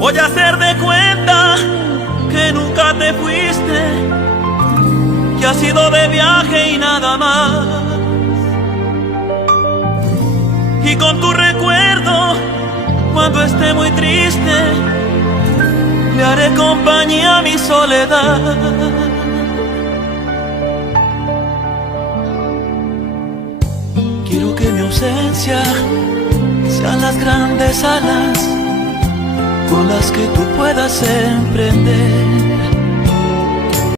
Voy a hacer de cuenta que nunca te fuiste, que has ido de viaje y nada más. Y con tu recuerdo, cuando esté muy triste, le haré compañía a mi soledad. Quiero que mi ausencia sean las grandes alas con las que tú puedas emprender